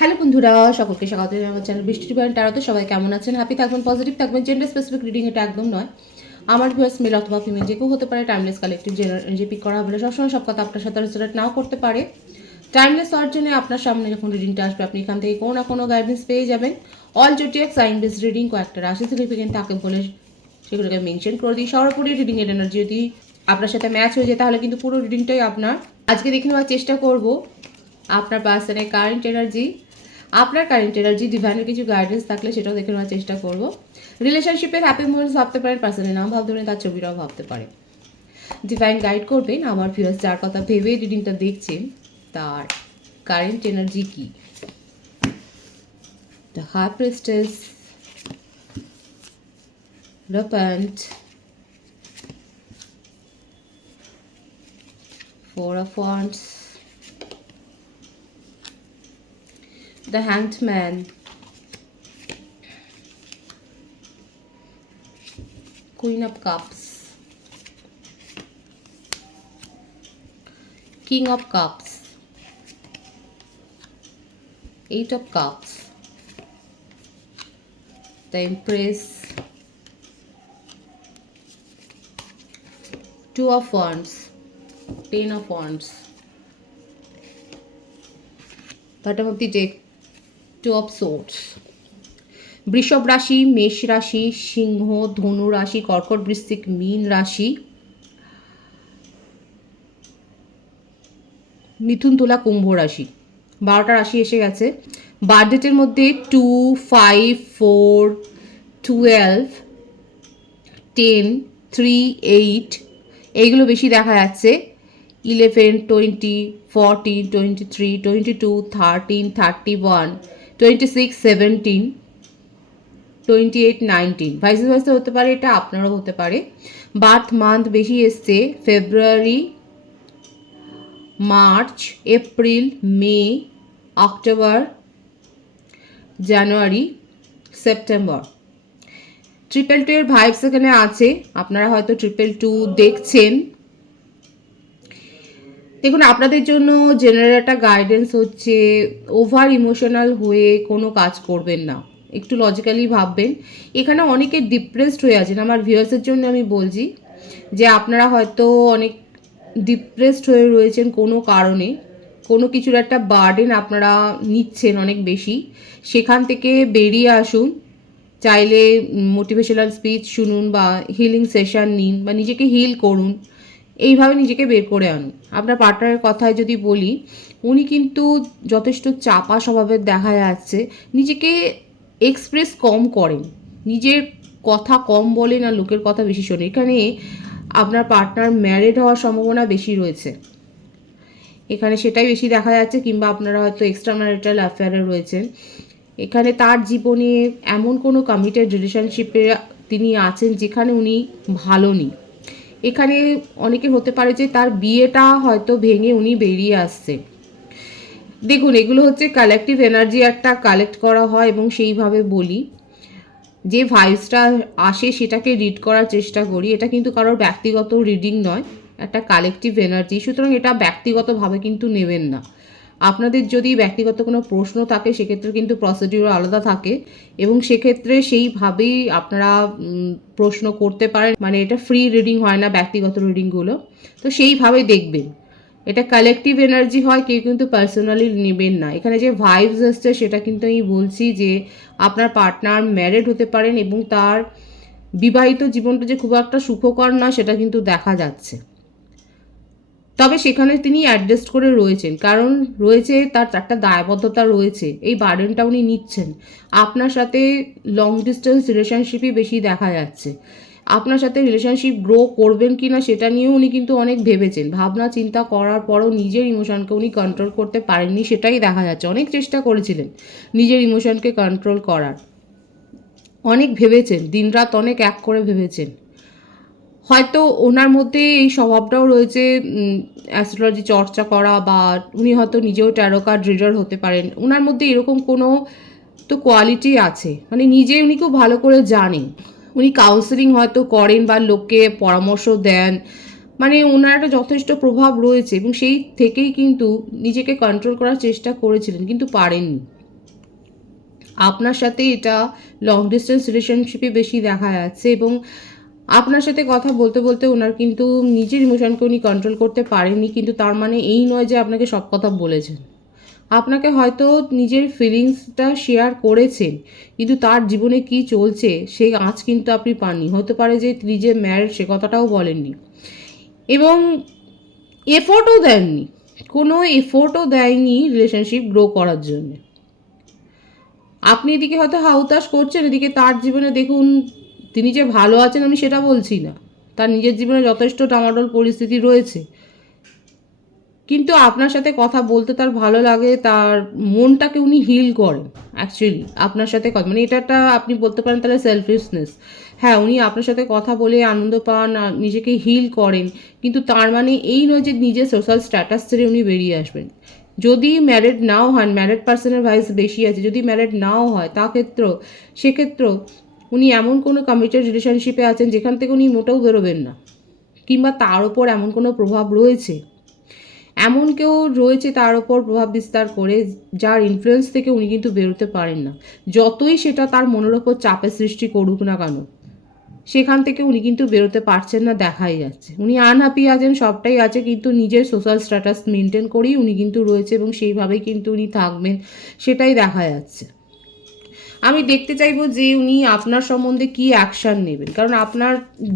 Hello বন্ধুরা, সকলকে স্বাগত জানাই আমার চ্যানেল বৃষ্টি পয়েন্ট টারোতে। সবাই কেমন আছেন? হ্যাপি থাকবেন, পজিটিভ থাকবেন। জেন্ডার স্পেসিফিক রিডিং এটা একদম নয়। আমার ভিউয়ার্স মেল অথবা ফিমেল যে কেউ হতে পারে। টাইমলেস কালেক্টিভ যে পিক করা হবে সবসময় সব কথা আপনার সাথে রেসোনেট নাও করতে পারে। টাইমলেস হওয়ার জন্য আপনার সামনে যখন রিডিংটা আসবে আপনি এখান থেকে কোনো না কোনো গাইডেন্স পেয়ে যাবেন। অল জোটিয়াক সাইন বেস রিডিং কয়েকটা রাশি সিগনিফিকেন্ট থাকে বলে সেগুলোকে মেনশন করে দিই। সরাসরি রিডিং এর এনার্জি যদি আপনার সাথে ম্যাচ হয়ে যায় তাহলে কিন্তু পুরো রিডিংটাই আপনার। আজকে দেখে নেওয়ার চেষ্টা করব আপনার পার্সনের কারেন্ট এনার্জি, আপনার কারেন্ট এনার্জি, ডিভাইনের কিছু গাইডেন্স থাকলে সেটাও দেখে নেওয়ার চেষ্টা করব। রিলেশনশিপের হ্যাপি মোমেন্টস ভাবতে পারেন, পার্সনের নাম ভাবতে পারেন, তার ছবিটাও ভাবতে পারেন। ডিভাইন গাইড করবেন আমার ভিউয়ার্স যার কথা ভেবে রিডিংটা দেখছেন তার কারেন্ট এনার্জি কি। The high priestess, Repent, Four of Wands, the Hanged Man, Queen of Cups, King of Cups, Eight of Cups, the Empress, Two of Wands, Ten of Wands, bottom of the deck, Two of Swords. বৃষভ রাশি, মেষ রাশি, সিংহ, ধনু রাশি, কর্কট, বৃশ্চিক, মীন রাশি, মিথুন, তুলা, কুম্ভ রাশি। 12টা রাশি এসে গেছে। বার্থডেটের মধ্যে 2, 5, 4, 12, 10, 3, 8 এইগুলো বেশি দেখা যাচ্ছে। 11, 20, 14, 23, 22, 13, 31, 26, 17, 28, 19 ভাইস ভাইসে হতে পারে, এটা আপনারও হতে পারে। বার্থ মান্থ বেশি এসছে ফেব্রুয়ারি, মার্চ, এপ্রিল, মে, অক্টোবর, জানুয়ারি, সেপ্টেম্বর। 222 এর ভাইবস এখানে আছে। আপনারা হয়তো 222 দেখছেন। দেখুন, আপনাদের জন্য জেনারেল একটা গাইডেন্স হচ্ছে ওভার ইমোশনাল হয়ে কোনো কাজ করবেন না, একটু লজিক্যালি ভাববেন। এখানে অনেকে ডিপ্রেসড হয়ে আছেন। আমার ভিউয়ার্সের জন্য আমি বলছি যে আপনারা হয়তো অনেক ডিপ্রেসড হয়ে রয়েছেন কোনো কারণে, কোনো কিছুর একটা বার্ডেন আপনারা নিচ্ছেন অনেক বেশি। সেখান থেকে বেরিয়ে আসুন। চাইলে মোটিভেশনাল স্পিচ শুনুন বা হিলিং সেশন নিন বা নিজেকে হিল করুন। এইভাবে নিজেকে বের করে আনুন। আপনার পার্টনারের কথায় যদি বলি, উনি কিন্তু যথেষ্ট চাপা স্বভাবের দেখা যাচ্ছে। নিজেকে এক্সপ্রেস কম করেন, নিজের কথা কম বলেন আর লোকের কথা বেশি শোনেন। এখানে আপনার পার্টনার ম্যারিড হওয়ার সম্ভাবনা বেশি রয়েছে, এখানে সেটাই বেশি দেখা যাচ্ছে। কিংবা আপনারা হয়তো এক্সট্রা ম্যারিটাল অ্যাফেয়ারে রয়েছেন। এখানে তার জীবনে এমন কোনো কমিটেড রিলেশনশিপে তিনি আছেন যেখানে উনি ভালো নেই। এখানে অনেকের হতে পারে যে তার বিয়েটা হয়তো ভেঙে উনি বেরিয়ে আসছে। দেখুন, এগুলো হচ্ছে কালেকটিভ এনার্জি একটা কালেক্ট করা হয় এবং সেইভাবে বলি যে ভাইবসটা আসে সেটাকে রিড করার চেষ্টা করি। এটা কিন্তু কারোর ব্যক্তিগত রিডিং নয়, একটা কালেকটিভ এনার্জি। সুতরাং এটা ব্যক্তিগতভাবে কিন্তু নেবেন না। আপনাদের যদি ব্যক্তিগত কোনো প্রশ্ন থাকে সেক্ষেত্রে কিন্তু প্রসিডিউর আলাদা থাকে এবং সেক্ষেত্রে সেইভাবেই আপনারা প্রশ্ন করতে পারেন। মানে এটা ফ্রি রিডিং হয় না ব্যক্তিগত রিডিংগুলো, তো সেইভাবেই দেখবেন। এটা কালেকটিভ এনার্জি হয়, কেউ কিন্তু পার্সোনালি নেবেন না। এখানে যে ভাইবস আসছে সেটা কিন্তু আমি বলছি যে আপনার পার্টনার ম্যারিড হতে পারেন এবং তার বিবাহিত জীবনটা যে খুব একটা সুখকর না সেটা কিন্তু দেখা যাচ্ছে। তবে সেখানে তিনি অ্যাডজাস্ট করে রয়েছেন, কারণ রয়েছে তার একটা দায়বদ্ধতা রয়েছে। এই বার্ডেনটা উনি নিচ্ছেন। আপনার সাথে লং ডিস্টেন্স রিলেশনশিপই বেশি দেখা যাচ্ছে। আপনার সাথে রিলেশনশিপ গ্রো করবেন কি না সেটা নিয়েও উনি কিন্তু অনেক ভেবেছেন। ভাবনা চিন্তা করার পরও নিজের ইমোশনকে উনি কন্ট্রোল করতে পারেননি, সেটাই দেখা যাচ্ছে। অনেক চেষ্টা করেছিলেন নিজের ইমোশনকে কন্ট্রোল করার, অনেক ভেবেছেন, দিনরাত অনেক এক করে ভেবেছেন। হয়তো ওনার মধ্যে এই স্বভাবটাও রয়েছে অ্যাস্ট্রোলজি চর্চা করা, বা উনি হয়তো নিজেও ট্যারো কার্ড রিডার হতে পারেন। ওনার মধ্যে এরকম কোনো তো কোয়ালিটি আছে, মানে নিজে উনি খুব ভালো করে জানেন। উনি কাউন্সেলিং হয়তো করেন বা লোককে পরামর্শ দেন, মানে ওনার একটা যথেষ্ট প্রভাব রয়েছে এবং সেই থেকেই কিন্তু নিজেকে কন্ট্রোল করার চেষ্টা করেছিলেন কিন্তু পারেননি। আপনার সাথে এটা লং ডিস্টেন্স রিলেশনশিপে বেশি দেখা যাচ্ছে, এবং আপনার সাথে কথা বলতে বলতে ওনার কিন্তু নিজের ইমোশনকে উনি কন্ট্রোল করতে পারেননি, কিন্তু তার মানে এই নয় যে আপনাকে সব কথা বলেছেন। আপনাকে হয়তো নিজের ফিলিংসটা শেয়ার করেছেন, কিন্তু তার জীবনে কি চলছে সেই আঁচ কিন্তু আপনি পাননি। হতে পারে যে তিনি যে ম্যারিড সে কথাটাও বলেননি, এবং এফোর্টও দেননি, কোনো এফোর্টও দেয়নি রিলেশনশিপ গ্রো করার জন্য। আপনি এদিকে হয়তো হাউতাশ করছেন, এদিকে তার জীবনে দেখুন তিনি যে ভালো আছেন আমি সেটা বলছি না, তার নিজের জীবনে যথেষ্ট ডামাডোল পরিস্থিতি রয়েছে, কিন্তু আপনার সাথে কথা বলতে তার ভালো লাগে, তার মনটাকে উনি হিল করেন অ্যাকচুয়ালি আপনার সাথে কথা, মানে এটা একটা আপনি বলতে পারেন তাহলে সেলফিশনেস। হ্যাঁ, উনি আপনার সাথে কথা বলে আনন্দ পান, নিজেকে হিল করেন, কিন্তু তার মানে এই নয় যে নিজের সোশ্যাল স্ট্যাটাস ছেড়ে উনি বেরিয়ে আসবেন। যদি ম্যারিড নাও হন, ম্যারিড পার্সনের ভাইস বেশি আছে, যদি ম্যারিড নাও হয় তা ক্ষেত্রেও সেক্ষেত্রেও উনি এমন কোনো কমিটেড রিলেশনশিপে আছেন যেখান থেকে উনি মোটেও বেরোবেন না, কিংবা তার ওপর এমন কোনো প্রভাব রয়েছে, এমন কেউ রয়েছে তার ওপর প্রভাব বিস্তার করে, যার ইনফ্লুয়েন্স থেকে উনি কিন্তু বেরোতে পারেন না। যতই সেটা তার মনের ওপর চাপের সৃষ্টি করুক না কেন, সেখান থেকে উনি কিন্তু বেরোতে পারছেন না, দেখাই যাচ্ছে। উনি আনহ্যাপি আছেন, সবটাই আছে, কিন্তু নিজের সোশ্যাল স্ট্যাটাস মেনটেন করেই উনি কিন্তু রয়েছে, এবং সেইভাবেই কিন্তু উনি থাকবেন, সেটাই দেখা যাচ্ছে। আমি দেখতে চাইবো যে উনি আপনার সম্বন্ধে কি অ্যাকশান নেবেন, কারণ আপনার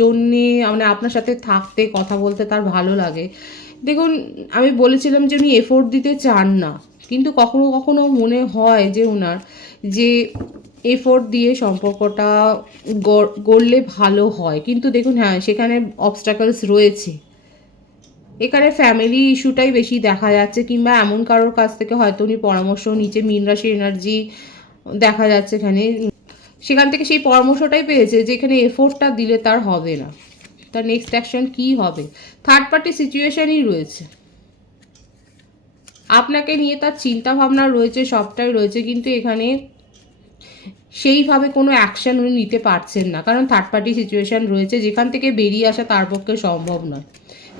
জন্যে মানে আপনার সাথে থাকতে কথা বলতে তার ভালো লাগে। দেখুন, আমি বলেছিলাম যে উনি এফোর্ট দিতে চান না, কিন্তু কখনো কখনো মনে হয় যে ওনার যে এফোর্ট দিয়ে সম্পর্কটা গড়লে ভালো হয়, কিন্তু দেখুন হ্যাঁ সেখানে অবস্টাকলস রয়েছে। এখানে ফ্যামিলি ইস্যুটাই বেশি দেখা যাচ্ছে, কিংবা এমন কারোর কাছ থেকে হয়তো উনি পরামর্শ নিচে মীন রাশি এনার্জি দেখা যাচ্ছে এখানে, সেখান থেকে সেই পরামর্শটাই পেয়েছে যে এখানে এফোর্টটা দিলে তার হবে না, তার নেক্সট অ্যাকশন কী হবে। থার্ড পার্টি সিচুয়েশনই রয়েছে, আপনাকে নিয়ে তার চিন্তা ভাবনা রয়েছে, সবটাই রয়েছে, কিন্তু এখানে সেইভাবে কোনো অ্যাকশন উনি নিতে পারছেন না, কারণ থার্ড পার্টি সিচুয়েশন রয়েছে যেখান থেকে বেরিয়ে আসা তার পক্ষে সম্ভব নয়।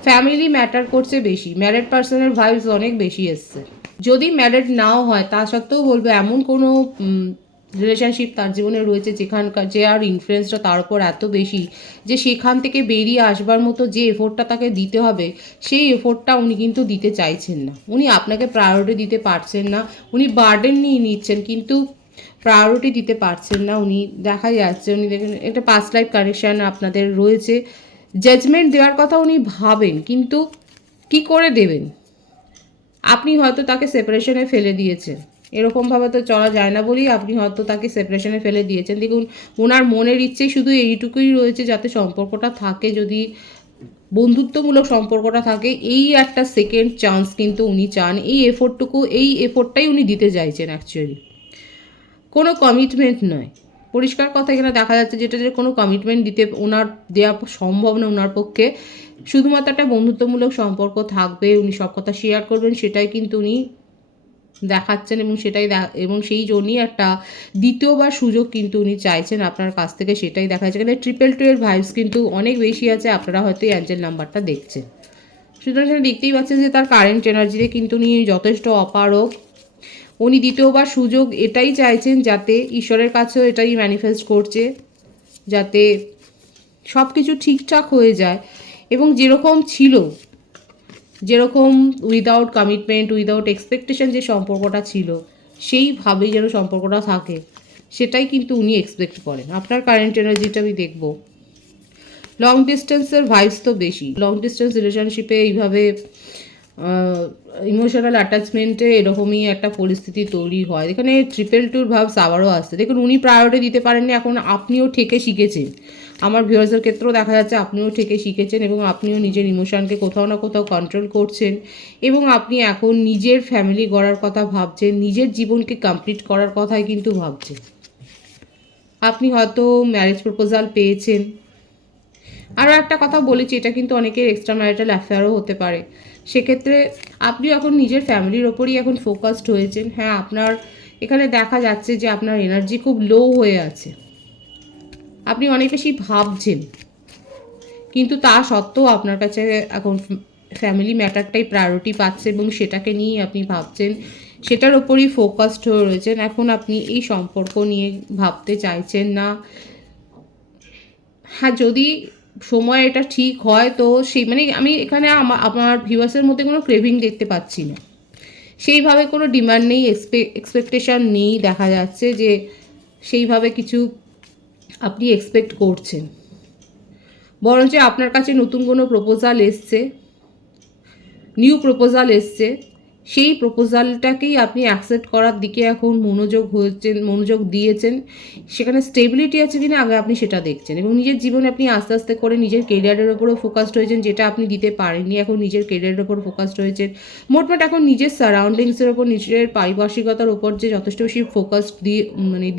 ফ্যামিলি ম্যাটার করছে বেশি, ম্যারিড পার্সনের ভাইবস অনেক বেশি এসছে। যদি ম্যারিড নাও হয় তা সত্ত্বেও বলবো এমন কোনো রিলেশনশিপ তার জীবনে রয়েছে যেখানকার যে আর ইনফ্লুয়েন্সটা তার উপর এত বেশি যে সেখান থেকে বেরিয়ে আসবার মতো যে এফোর্টটা তাকে দিতে হবে সেই এফোর্টটা উনি কিন্তু দিতে চাইছেন না। উনি আপনাকে প্রায়োরিটি দিতে পারছেন না, উনি বার্ডেন নিয়ে নিচ্ছেন কিন্তু প্রায়োরিটি দিতে পারছেন না। উনি দেখা যাচ্ছে উনি দেখেন একটা পাস্ট লাইফ কানেকশান আপনাদের রয়েছে, জাজমেন্ট দেওয়ার কথা উনি ভাবেন, কিন্তু কি করে দেবেন। আপনি হয়তো তাকে সেপারেশনে ফেলে দিয়েছেন, এরকমভাবে তো চলা যায় না বলেই আপনি হয়তো তাকে সেপারেশনে ফেলে দিয়েছেন। দেখুন, ওনার মনের ইচ্ছেই শুধু এইটুকুই রয়েছে যাতে সম্পর্কটা থাকে, যদি বন্ধুত্বমূলক সম্পর্কটা থাকে, এই একটা সেকেন্ড চান্স কিন্তু উনি চান, এই এফোর্টটাই উনি দিতে চাইছেন অ্যাকচুয়ালি, কোনো কমিটমেন্ট নয়। পরিষ্কার কথা এখানে দেখা যাচ্ছে যেটা যে কোনো কমিটমেন্ট দিতে ওনার দেওয়া সম্ভব না ওনার পক্ষে, শুধুমাত্র একটা বন্ধুত্বমূলক সম্পর্ক থাকবে, উনি সব কথা শেয়ার করবেন, সেটাই কিন্তু উনি দেখাচ্ছেন, এবং সেই জন্যই একটা দ্বিতীয়বার সুযোগ কিন্তু উনি চাইছেন আপনার কাছ থেকে, সেটাই দেখা যাচ্ছে। এখানে 222 এর ভাইবস কিন্তু অনেক বেশি আছে, আপনারা হয়তো এই অ্যাঞ্জেল নাম্বারটা দেখছেন, সুতরাং সেটা দেখতেই পাচ্ছেন যে তার কারেন্ট এনার্জিতে কিন্তু উনি যথেষ্ট অপারক। উনি দ্বিতীয়বার সুযোগ এটাই চাইছেন, যাতে ঈশ্বরের কাছেও এটাই ম্যানিফেস্ট করছে, যাতে সব কিছু ঠিকঠাক হয়ে যায়, এবং যেরকম ছিল, যেরকম উইদাউট কমিটমেন্ট উইদাউট এক্সপেকটেশন যে সম্পর্কটা ছিল সেইভাবেই যেন সম্পর্কটা থাকে, সেটাই কিন্তু উনি এক্সপেক্ট করেন। আপনার কারেন্ট এনার্জিটা আমি দেখব, লং ডিস্টেন্সের ভাইবস তো বেশি, লং ডিস্টেন্স রিলেশনশিপে এইভাবে ইমোশনাল অ্যাটাচমেন্টে এরকমই একটা পরিস্থিতি তৈরি হয়। এখানে 222 ভাবস আবারও আসছে। দেখুন, উনি প্রায়োরিটি দিতে পারেননি, এখন আপনিও ঠেকে শিখেছেন। আমার ভিউয়ার্সের ক্ষেত্রেও দেখা যাচ্ছে আপনিও ঠেকে শিখেছেন, এবং আপনিও নিজের ইমোশনকে কোথাও না কোথাও কন্ট্রোল করছেন, এবং আপনি এখন নিজের ফ্যামিলি গড়ার কথা ভাবছেন, নিজের জীবনকে কমপ্লিট করার কথাই কিন্তু ভাবছেন। আপনি হয়তো ম্যারেজ প্রপোজাল পেয়েছেন। আরও একটা কথা বলেছি, এটা কিন্তু অনেকের এক্সট্রা ম্যারিটাল অ্যাফেয়ারও হতে পারে, সেক্ষেত্রে আপনিও এখন নিজের ফ্যামিলির ওপরই এখন ফোকাসড হয়েছেন। হ্যাঁ, আপনার এখানে দেখা যাচ্ছে যে আপনার এনার্জি খুব লো হয়ে আছে, আপনি অনেক বেশি ভাবছেন, কিন্তু তা সত্ত্বেও আপনার কাছে এখন ফ্যামিলি ম্যাটারটাই প্রায়োরিটি পাচ্ছে, এবং সেটাকে নিয়েই আপনি ভাবছেন, সেটার ওপরই ফোকাসড হয়ে রয়েছেন। এখন আপনি এই সম্পর্ক নিয়ে ভাবতে চাইছেন না। হ্যাঁ, যদি সময় এটা ঠিক হয় তো সেই মানে আমি এখানে আমার ভিউয়ার্সের মধ্যে কোনো ক্রেভিং দেখতে পাচ্ছি না। সেইভাবে কোনো ডিমান্ড নেই, এক্সপেকটেশন নেই, দেখা যাচ্ছে যে সেইভাবে কিছু আপনি এক্সপেক্ট করছেন। বরঞ্চ আপনার কাছে নতুন কোনো প্রপোজাল এসছে, নিউ প্রপোজাল এসছে, সেই প্রপোজালটাকেই আপনি অ্যাকসেপ্ট করার দিকে এখন মনোযোগ দিয়েছেন। সেখানে স্টেবিলিটি আছে কিনা আগে আপনি সেটা দেখছেন, এবং নিজের জীবনে আপনি আস্তে আস্তে করে নিজের কেরিয়ারের ওপরও ফোকাসড হয়েছেন, যেটা আপনি দিতে পারেননি, এখন নিজের কেরিয়ারের ওপর ফোকাসড হয়েছেন। মোটমাট এখন নিজের সারাউন্ডিংসের ওপর, নিজের পারিপার্শ্বিকতার ওপর যে যথেষ্ট বেশি ফোকাস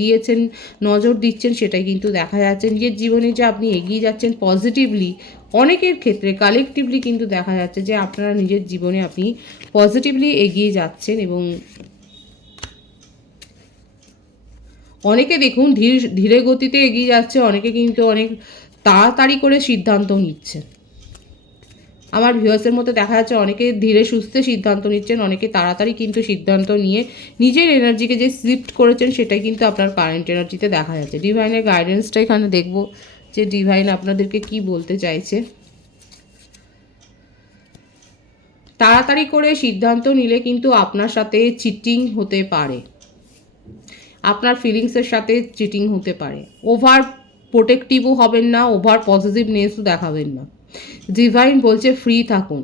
দিয়েছেন, নজর দিচ্ছেন, সেটাই কিন্তু দেখা যাচ্ছে। নিজের জীবনে যে আপনি এগিয়ে যাচ্ছেন পজিটিভলি, অনেকের ক্ষেত্রে কালেকটিভলি কিন্তু দেখা যাচ্ছে যে আপনারা নিজের জীবনে আপনি পজিটিভলি এগিয়ে যাচ্ছেন। এবং অনেকে দেখুন ধীরে গতিতে এগিয়ে যাচ্ছে, অনেকে কিন্তু অনেক তাড়াতাড়ি করে সিদ্ধান্ত নিচ্ছে। আমার ভিউয়ার্সের মধ্যে দেখা যাচ্ছে অনেকে ধীরে সুস্থে সিদ্ধান্ত নিচ্ছেন, অনেকে তাড়াতাড়ি কিন্তু সিদ্ধান্ত নিয়ে নিজের এনার্জিকে যে শিফট করেছেন সেটাই কিন্তু আপনার কারেন্ট এনার্জিতে দেখা যাচ্ছে। ডিভাইনের গাইডেন্সটা এখানে দেখব যে ডিভাইন আপনাদেরকে কি বলতে চাইছে। তাড়াতাড়ি করে সিদ্ধান্ত নিলে কিন্তু আপনার সাথে চিটিং হতে পারে, আপনার ফিলিংসের সাথে চিটিং হতে পারে। ওভার প্রোটেক্টিভও হবেন না, ওভার পজিটিভনেসও দেখাবেন না। ডিভাইন বলছে ফ্রি থাকুন,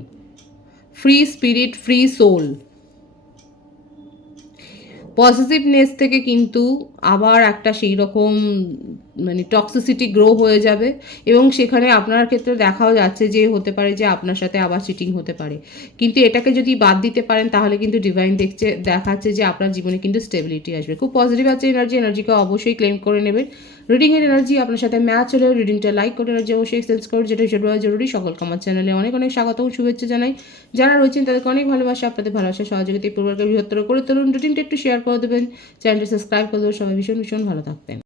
free spirit, free soul. Positiveness থেকে কিন্তু আবার একটা সেই রকম মানে টক্সিসিটি গ্রো হয়ে যাবে, এবং সেখানে আপনার ক্ষেত্রে দেখাও যাচ্ছে যে হতে পারে যে আপনার সাথে আবার চিটিং হতে পারে। কিন্তু এটাকে যদি বাদ দিতে পারেন তাহলে কিন্তু ডিভাইন দেখাচ্ছে যে আপনার জীবনে কিন্তু স্টেবিলিটি আসবে। খুব পজিটিভ আছে এনার্জিকে অবশ্যই ক্লেম করে নেবেন। রিডিংয়ের এনার্জি আপনার সাথে ম্যাচ হলে রিডিংটা লাইক করে এনার্জি অবশ্যই এক্সচেঞ্জ করুন, যেটা ভীষণ জরুরি। সকলকে আমার চ্যানেলে অনেক অনেক স্বাগত ও শুভেচ্ছা জানাই। যারা রয়েছেন তাদেরকে অনেক ভালোবাসা, আপনাদের ভালোবাসা সহযোগিতা পরিবারকে বৃহত্তর করে তুলুন। রুটিনটা একটু শেয়ার করে দেবেন, চ্যানেলটি সাবস্ক্রাইব করে দেবেন। সবাই ভীষণ ভালো থাকবেন।